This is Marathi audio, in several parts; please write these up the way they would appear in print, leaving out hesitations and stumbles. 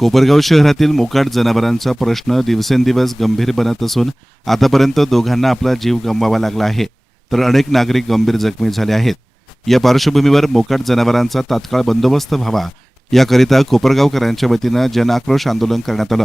कोपरगाव शहरातील मोकाट जनावरांचा प्रश्न दिवसेंदिवस गंभीर बनत असून आतापर्यंत दोघांना आपला जीव गमवावा लागला आहे, तर अनेक नागरिक गंभीर जखमी झाले आहेत। या पार्श्वभूमीवर मोकाट जनावरांचा तात्काळ बंदोबस्त व्हावा याकरिता कोपरगावकरांच्या वतीनं जनआक्रोश आंदोलन करण्यात आलं।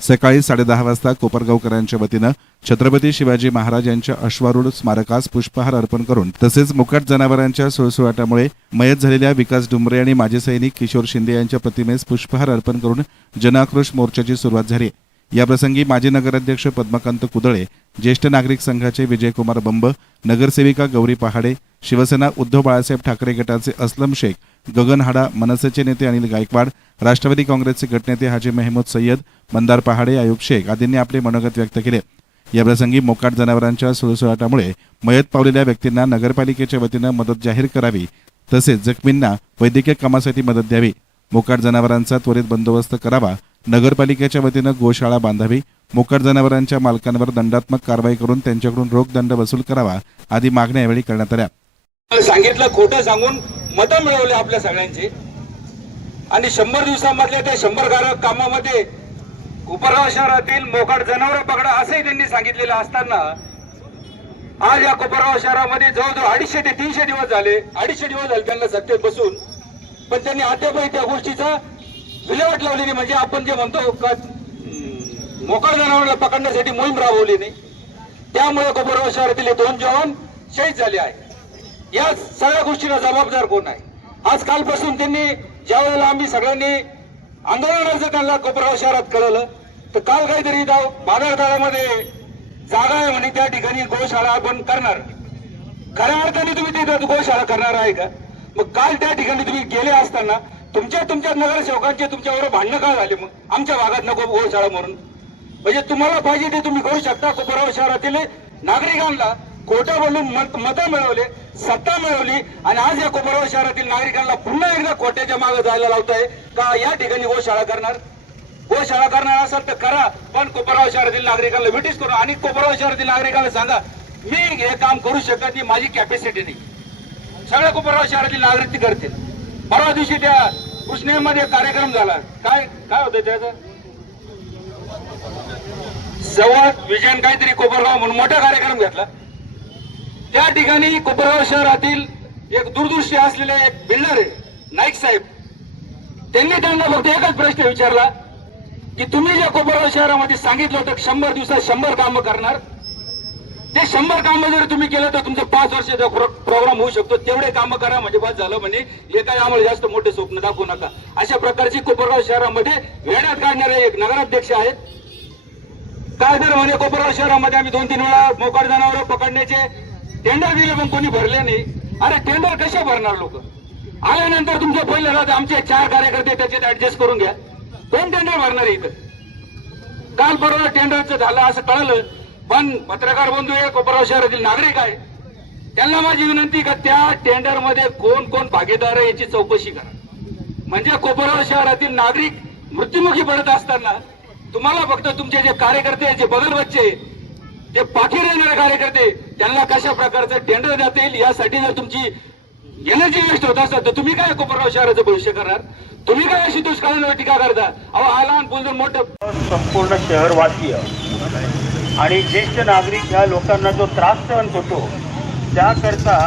सकाळी 10:30 वाजता कोपरगावकरांच्या वतीनं छत्रपती शिवाजी महाराज यांच्या अश्वारूढ स्मारकास पुष्पहार अर्पण करून तसेच मोकाट जनावरांच्या सुळसुळाटामुळे मयत झालेल्या विकास डुमरे आणि माजी सैनिक किशोर शिंदे यांच्या प्रतिमेस पुष्पहार अर्पण करून जनआक्रोश मोर्चाची सुरुवात झाली। याप्रसंगी माजी नगराध्यक्ष पद्मकांत कुदळे, ज्येष्ठ नागरिक संघाचे विजयकुमार बंब, नगरसेविका गौरी पहाडे, शिवसेना उद्धव बाळासाहेब ठाकरे गटाचे असलम शेख, गगन हाडा, मनसेचे नेते अनिल गायकवाड, राष्ट्रवादी काँग्रेसचे गटनेते हाजी महमूद सय्यद, मंदार पहाडे, आयुब शेख आदींनी आपले मनोगत व्यक्त केले। याप्रसंगी मोकाट जनावरांच्या सुळसुळाटामुळे मयत पावलेल्या व्यक्तींना नगरपालिकेच्या वतीनं मदत जाहीर करावी, तसेच जखमींना वैद्यकीय कामासाठी मदत द्यावी, मोकाट जनावरांचा त्वरित बंदोबस्त करावा, नगरपालिकेच्या वतीनं गोशाळा बांधावी, मोकाट जनावरांच्या मालकांवर दंडात्मक कारवाई करून त्यांच्याकडून रोख दंड वसूल करावा आदी मागण्या यावेळी करण्यात आल्या। सांगितलं, खोटं सांगून मतं मिळवले आपल्या सगळ्यांची आणि 100 दिवसांमधल्या त्या 100 कामामध्ये कोपरगाव शहरातील मोकाट जनावर पकडा असंही त्यांनी सांगितलेलं असताना आज या कोपरगाव शहरामध्ये जवळजवळ 250 ते 300 दिवस झाले, 250 दिवस झाले त्यांना सत्तेत बसून, पण त्यांनी अद्यापही त्या गोष्टीचा विल्हेवाट लावली नाही। म्हणजे आपण जे म्हणतो का मोकाट जनावरांना पकडण्यासाठी मोहीम राबवली नाही, त्यामुळे कोपरगाव शहरातील 2 जवान शहीद झाले आहे। या सगळ्या गोष्टीला जबाबदार कोण आहे? आज कालपासून त्यांनी ज्या वेळेला आम्ही सगळ्यांनी आंदोलनाचं त्यांना कोपरगाव शहरात कळवलं, तर काल काहीतरी बाजारतळामध्ये जागा आहे म्हणे, त्या ठिकाणी गोशाळा बंद करणार। खऱ्या अर्थाने तुम्ही तिथे गोशाळा करणार आहे का? मग काल त्या ठिकाणी तुम्ही गेले असताना तुमच्या नगरसेवकांचे तुमच्यावर भांडणं का झाले? मग आमच्या भागात नको गोशाळा म्हणून, म्हणजे तुम्हाला पाहिजे ते तुम्ही करू शकता। कोपरगाव शहरातील नागरिकांना खोटं बोलून मतं मिळवले, सत्ता मिळवली आणि आज या कोपरगाव शहरातील नागरिकांना पुन्हा एकदा खोट्याच्या मागे जायला लावताय का या ठिकाणी गोशाळा करणार? गोशाळा करणार असेल तर करा, पण कोपरगाव शहरातील नागरिकांना विटीस करू आणि कोपरगाव शहरातील नागरिकांना सांगा मी हे काम करू शकत नाही, माझी कॅपॅसिटी नाही। सगळ्या कोपरगाव शहरातील नागरिक ती करतील। परवा दिवशी त्या कृष्णेमध्ये कार्यक्रम झाला, काय होतं त्याचा संवाद विजयन काहीतरी कोपरगाव म्हणून मोठा कार्यक्रम घेतला। त्या ठिकाणी कोपरगाव शहरातील एक दूरदृष्टी असलेले एक बिल्डर आहे नाईक साहेब, त्यांनी त्यांना फक्त एकच प्रश्न विचारला की तुम्ही जे कोपरगाव शहरामध्ये सांगितलं होतं 100 दिवसात 100 कामं करणार, ते 100 कामं जर तुम्ही केलं तर तुमचं 5 वर्षाचा प्रोग्राम होऊ शकतो, तेवढे कामं करा म्हणजे बस झालं, म्हणजे हे काय आम्हाला जास्त मोठे स्वप्न दाखवू नका। अशा प्रकारची कोपरगाव शहरामध्ये वेड्यात काढणारे एक नगराध्यक्ष आहेत। काय तर म्हणे कोपरगाव शहरामध्ये आम्ही 2-3 वेळा मोकाट जनावर पकडण्याचे टेंडर दिले पण कोणी भरले नाही। अरे टेंडर कसे भरणार? लोक आल्यानंतर तुमच्या पहिल्या राहत आमचे 4 कार्यकर्ते त्याच्यात ऍडजस्ट करून घ्या, कोण टेंडर भरणार इथं? काल परवा टेंडरचं झालं असं कळलं, पण पत्रकार बंधू हे कोपरगाव शहरातील नागरिक आहे, त्यांना माझी विनंती का त्या टेंडर मध्ये कोण कोण भागीदार आहे याची चौकशी करा। म्हणजे कोपरगाव शहरातील नागरिक मृत्युमुखी पडत असताना तुम्हाला फक्त तुमचे जे कार्यकर्ते जे बगल बच्चे ते पाठी येणारे कार्यकर्ते त्यांना कशा प्रकारचं टेंडर देता येईल यासाठी जर तुमची एनर्जी वेस्ट होत असेल तर तुम्ही काय कोपरगाव शहराचं भविष्य करणार? तुम्ही काय अशी दुष्काळांवर टीका करता? अहो आलान बोलून मोठं संपूर्ण शहरवासीय आणि ज्येष्ठ नागरिक ह्या लोकांना जो त्रास सहन होतो त्याकरता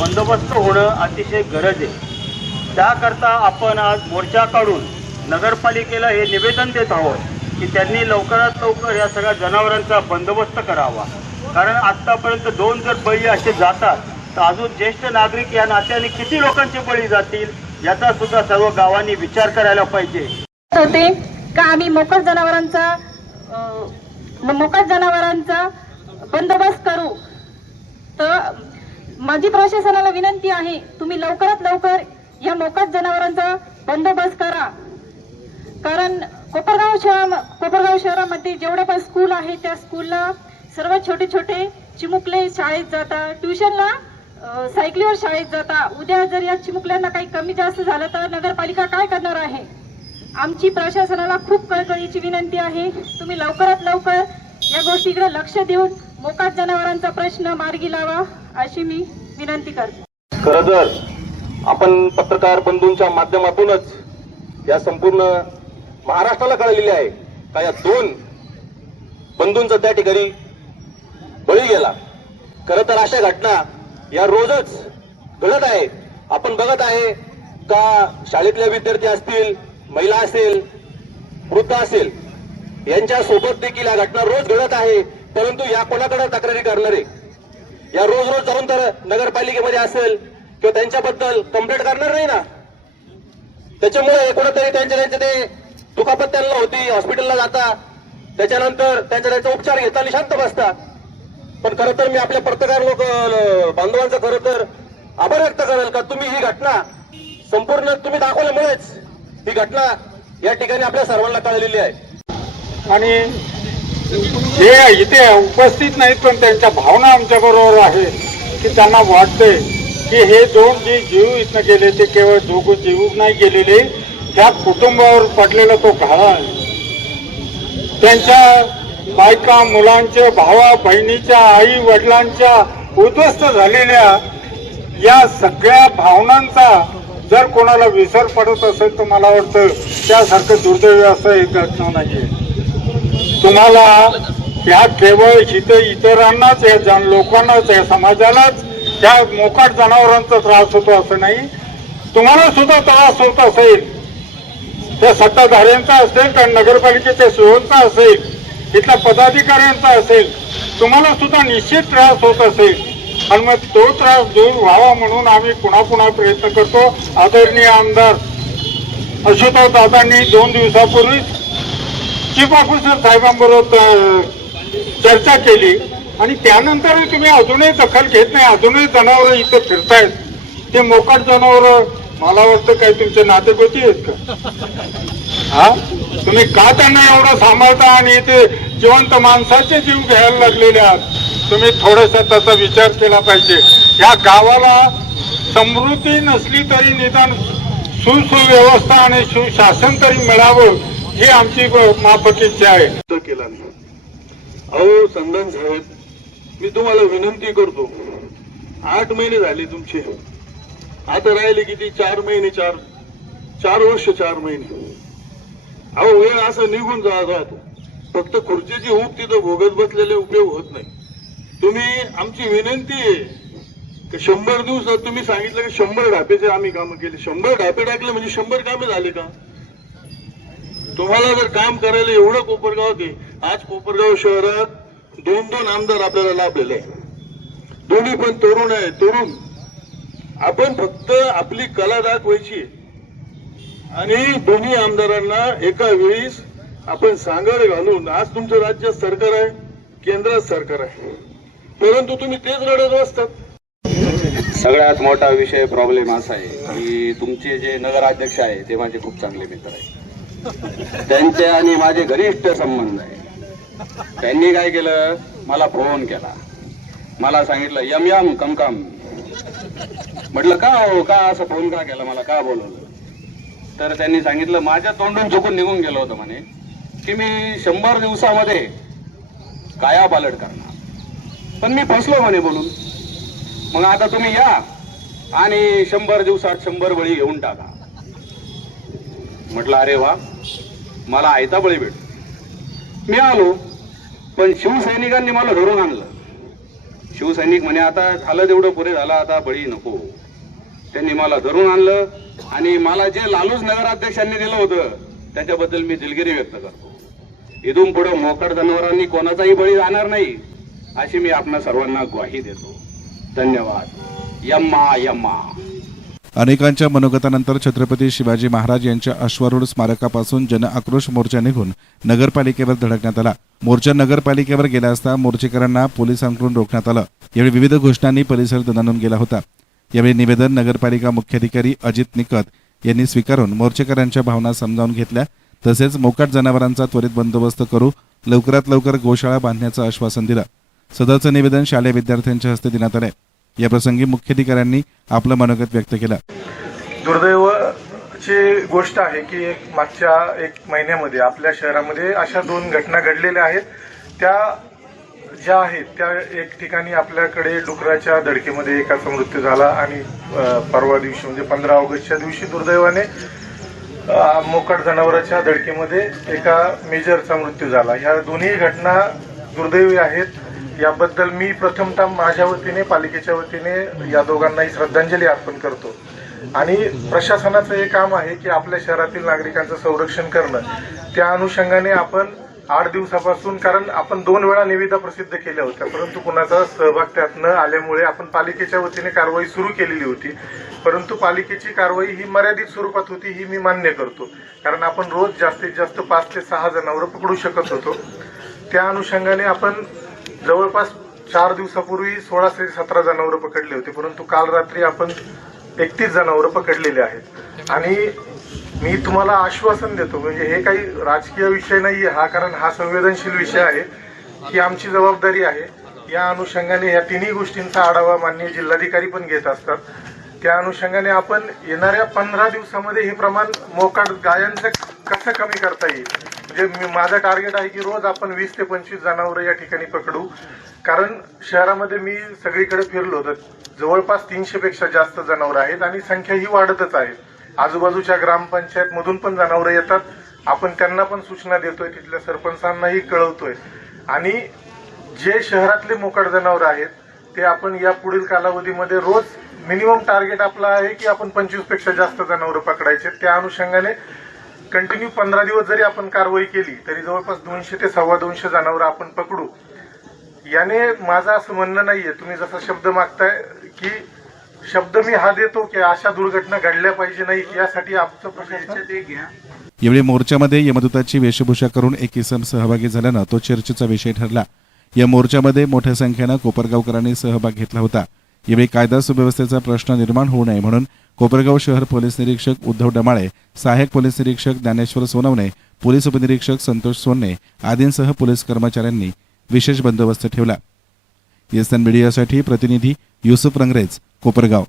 बंदोबस्त होणं अतिशय गरज आहे। त्याकरता आपण आज मोर्चा काढून नगरपालिकेला हे निवेदन देत आहोत की त्यांनी लवकरात लवकर या सगळ्या जनावरांचा बंदोबस्त करावा, कारण आतापर्यंत 2 जर बळी असे जातात तर अजून ज्येष्ठ नागरिक या नात्याने किती लोकांचे बळी जातील याचा सुद्धा सर्व गावांनी विचार करायला पाहिजे। होते का आम्ही मोकाट जनावरांचा बंदोबस्त करू, तर माझी प्रशासनाला विनंती आहे तुम्ही लवकरात लवकर या मोकाट जनावरांचा बंदोबस्त करा। कारण कोपरगाव शहरामध्ये जेवढे पण स्कूल आहे त्या स्कूलला सर्व छोटे छोटे चिमुकले शाळेत जातात, ट्युशनला सायकलीवर शाळेत जातात। उद्या जर या चिमुकल्यांना काही कमी जास्त झालं तर नगरपालिका काय करणार आहे? आमची प्रशासनाला खूप कळकळीची विनंती आहे, तुम्ही लवकरात लवकर या गोष्टीकडे लक्ष देऊन मोकाट जनावरांचा प्रश्न मार्गी लावा अशी मी विनंती करते। खरं तर आपण पत्रकार बंधूंच्या माध्यमातूनच या संपूर्ण महाराष्ट्राला कळलेली आहे का या 2 बंधूंचा त्या ठिकाणी बळी गेला. खरं तर अशा घटना या रोजच घडत आहे. आपण बघत आहे का शाळेतले विद्यार्थी असतील, महिला असेल, वृद्ध असेल, यांच्या सोबत देखील या घटना रोज घडत आहे. परंतु या कोणाकडे तक्रारी करणारे, या रोज रोज जाऊन तर नगरपालिकेमध्ये असेल किंवा त्यांच्याबद्दल कंप्लेंट करणार नाही ना. त्याच्यामुळे कुठेतरी त्यांच्या ते दुखापत त्यांना होती, हॉस्पिटलला जाता, त्याच्यानंतर त्यांचा उपचार घेता आणि शांत बसता. पण खरं तर मी आपल्या पत्रकार लोक बांधवांचा खरं तर आभार व्यक्त करेल का तुम्ही ही घटना संपूर्ण तुम्ही दाखवल्यामुळेच ही घटना या ठिकाणी आपल्या सर्वांना कळलेली आहे. आणि जे इथे उपस्थित नाहीत पण त्यांच्या भावना आमच्या बरोबर आहे की त्यांना वाटते की हे 2 जे जीव इथनं गेले ते केवळ 2 जीव नाही गेलेले, त्या कुटुंबावर पडलेला तो घाला आहे. त्यांच्या बायका, मुलांच्या, भावा बहिणीच्या, आई वडिलांच्या उद्ध्वस्त झालेल्या या सगळ्या भावनांचा जर कोणाला विसर पडत असेल तर मला वाटतं त्यासारखं दुर्दैवी असं एक घटना नाहीये. तुम्हाला या केवळ इतरांनाच, या लोकांनाच, या समाजालाच त्या मोकाट जनावरांचा त्रास होतो असं नाही, तुम्हाला सुद्धा त्रास होत असेल. त्या सत्ताधाऱ्यांचा असेल, त्या नगरपालिकेच्या सेवकांचा असेल, इथल्या पदाधिकाऱ्यांचा असेल, तुम्हाला सुद्धा निश्चित त्रास होत असेल. आणि मग तो त्रास दूर व्हावा म्हणून आम्ही पुन्हा पुन्हा प्रयत्न करतो. आदरणीय आमदार अशोकराव दादांनी 2 दिवसापूर्वीच चीफ ऑफिसर साहेबांबरोबर चर्चा केली आणि त्यानंतरही तुम्ही अजूनही दखल घेत नाही. अजूनही जनावरं इथे फिरतायत. ते मोकाट जनावरं मला वाटतं काही तुमचे नातेगोती आहेत का? हा, तुम्ही का त्यांना एवढं सांभाळता आणि इथे जिवंत माणसाचे जीव घ्यायला लागलेले आहात? तुम्ही थोडासा त्याचा विचार केला पाहिजे. या गावाला समृद्धी नसली तरी निदान सुव्यवस्था आणि सुशासन तरी मिळावं ही आमची माफक इच्छा आहे. केला अहो संदन साहेब, मी तुम्हाला विनंती करतो, 8 महिने झाले तुमचे, आता राहिले किती? 4 महिने, 4 वर्ष 4 महिने. अहो वेळ असं निघून जातो. फक्त खुर्चीची ऊब तिथं भोगत बसलेले उपयोग होत नाही. तुम्ही, आमची विनंती आहे की 100 दिवसात तुम्ही सांगितलं की 100 ढापेचे आम्ही कामं केले. 100 ढापे टाकले म्हणजे 100 कामे झाले का? तुम्हाला जर काम करायला एवढं कोपरगाव ते, आज कोपरगाव शहरात 2 आमदार आपल्याला लाभलेले आहे. दोन्ही पण तरुण आहे. तरुण आपण फक्त आपली कला दाखवायची आणि दोन्ही आमदारांना एका वेळीस आपण सांगड घालून, आज तुमचं राज्यात सरकार आहे, केंद्रात सरकार आहे, परंतु तुम्ही तेच रडत बसतात. सगळ्यात मोठा विषय प्रॉब्लेम असा आहे की तुमचे जे नगराध्यक्ष आहे ते माझे खूप चांगले मित्र आहेत. त्यांचे आणि माझे घनिष्ठ संबंध आहे. त्यांनी काय केलं, मला फोन केला, मला सांगितलं यम कमकम. म्हटलं का हो, का असं फोन का केला, मला का बोलवलं? तर त्यांनी सांगितलं माझ्या तोंडून चुकून निघून गेलं होतं म्हणे की मी 100 दिवसामध्ये कायापालट करणार, पण मी फसलो म्हणे बोलून. मग आता तुम्ही या आणि 100 दिवसात 100 बळी घेऊन टाका. म्हटलं अरे वा, मला आयता बळी भेट. मी आलो, पण शिवसैनिकांनी मला धरून आणलं. शिवसैनिक म्हणे आता झालं तेवढं पुरे झालं, आता बळी नको. त्यांनी मला धरून आणलं आणि मला जे लालूच नगराध्यक्षांनी दिलं होतं त्याच्याबद्दल मी दिलगिरी व्यक्त करतो. इथून पुढे मोकाट जनावरांनी कोणाचाही बळी जाणार नाही अशी मी आपणा सर्वांना ग्वाही देतो. धन्यवाद. यम्मा यम्मा. अनेकांच्या मनोगतानंतर छत्रपती शिवाजी महाराज यांच्या अश्वारूढ स्मारकापासून जन आक्रोश मोर्चा निघून नगरपालिकेवर धडकण्यात आला. मोर्चा नगरपालिकेवर गेला असता मोर्चेकरांना पोलिसांकडून रोखण्यात आलं. यावेळी विविध घोषणांनी परिसर दणाणून गेला होता. यावेळी निवेदन नगरपालिका मुख्याधिकारी अजित निकत यांनी स्वीकारून मोर्चेकरांच्या भावना समजावून घेतल्या. तसेच मोकाट जनावरांचा त्वरित बंदोबस्त करू, लवकरात लवकर गोशाळा बांधण्याचं आश्वासन दिलं. सदरचं निवेदन शालेय विद्यार्थ्यांच्या हस्ते देण्यात आले. याप्रसंगी मुख्याधिकाऱ्यांनी आपलं मनोगत व्यक्त केलं. दुर्दैवाची गोष्ट आहे की मागच्या 1 महिन्यामध्ये आपल्या शहरामध्ये अशा 2 घटना घडलेल्या आहेत. त्या ज्या आहेत त्या एक ठिकाणी आपल्याकडे डुकराच्या धडकेमध्ये एकाचा मृत्यू झाला आणि परवा दिवशी म्हणजे 15 ऑगस्टच्या दिवशी दुर्दैवाने मोकाट जनावरांच्या धडकेमध्ये एका मेजरचा मृत्यू झाला. ह्या दोन्ही घटना दुर्दैवी आहेत. याबद्दल मी प्रथमतः माझ्या वतीने, पालिकेच्या वतीने या दोघांनाही श्रद्धांजली अर्पण करतो. आणि प्रशासनाचं हे काम आहे की आपल्या शहरातील नागरिकांचं संरक्षण करणं. त्या अनुषंगाने आपण 8 दिवसापासून, कारण आपण 2 वेळा निविदा प्रसिद्ध केल्या होत्या, परंतु कुणाचा सहभाग त्यात न आल्यामुळे आपण पालिकेच्या वतीने कारवाई सुरू केलेली होती. परंतु पालिकेची कारवाई ही मर्यादित स्वरूपात होती, ही मी मान्य करतो. कारण आपण रोज जास्तीत जास्त 5 ते 6 जनावरं पकडू शकत होतो. त्या अनुषंगाने आपण जवळपास 4 दिवसापूर्वी 16 ते 17 जनावरं पकडले होते, परंतु काल रात्री आपण 31 जनावरं पकडलेले आहेत. आणि मी तुम्हाला आश्वासन देतो, म्हणजे हे काही राजकीय विषय नाहीये हा, कारण हा संवेदनशील विषय आहे, ही आमची जबाबदारी आहे. या अनुषंगाने या तिन्ही गोष्टींचा आढावा माननीय जिल्हाधिकारी पण घेत असतात. त्या अनुषंगाने आपण येणाऱ्या 15 दिवसामध्ये हे प्रमाण मोकाट गायांचं कसं कमी करता येईल, म्हणजे माझं टार्गेट आहे की रोज आपण 20 ते 25 जनावरं या ठिकाणी पकडू. कारण शहरामध्ये मी सगळीकडे फिरलो तर जवळपास 300 पेक्षा जास्त जनावरं आहेत आणि संख्या ही वाढतच आहे. आजूबाजूच्या ग्रामपंचायत मधून पण जनावरं येतात. आपण त्यांना पण सूचना देतोय, तिथल्या सरपंचांनाही कळवतोय. आणि जे शहरातले मोकाट जनावरं आहेत ते आपण या पुढील कालावधीमध्ये रोज मिनिमम टार्गेट आपला आहे की आपण 25 पेक्षा जास्त जनावरं पकडायचे. त्या अनुषंगाने कंटिन्यू 15 दिवस जरी आपण कारवाई केली तरी जवळपास 200 ते 250 जनावरं आपण पकडू. याने माझं असं म्हणणं नाहीये, तुम्ही जसा शब्द मागताय की शब्द मी हा देतो की अशा दुर्घटना घडल्या पाहिजे नाही, यासाठी आमचं प्रशासन. यावेळी मोर्चामध्ये यमदूताची वेशभूषा करून एक इसम सहभागी झाल्यानं तो चर्चेचा विषय ठरला. या मोर्चामध्ये मोठ्या संख्येनं कोपरगावकरांनी सहभाग घेतला होता. यावेळी कायदा सुव्यवस्थेचा प्रश्न निर्माण होऊ नये म्हणून कोपरगाव शहर पोलीस निरीक्षक उद्धव डमाळे, सहाय्यक पोलीस निरीक्षक ज्ञानेश्वर सोनवणे, पोलीस उपनिरीक्षक संतोष सोन्ने आदींसह पोलीस कर्मचाऱ्यांनी विशेष बंदोबस्त ठेवला. येसन मीडियासाठी प्रतिनिधी युसुफ रंगरेज, कोपरगाव.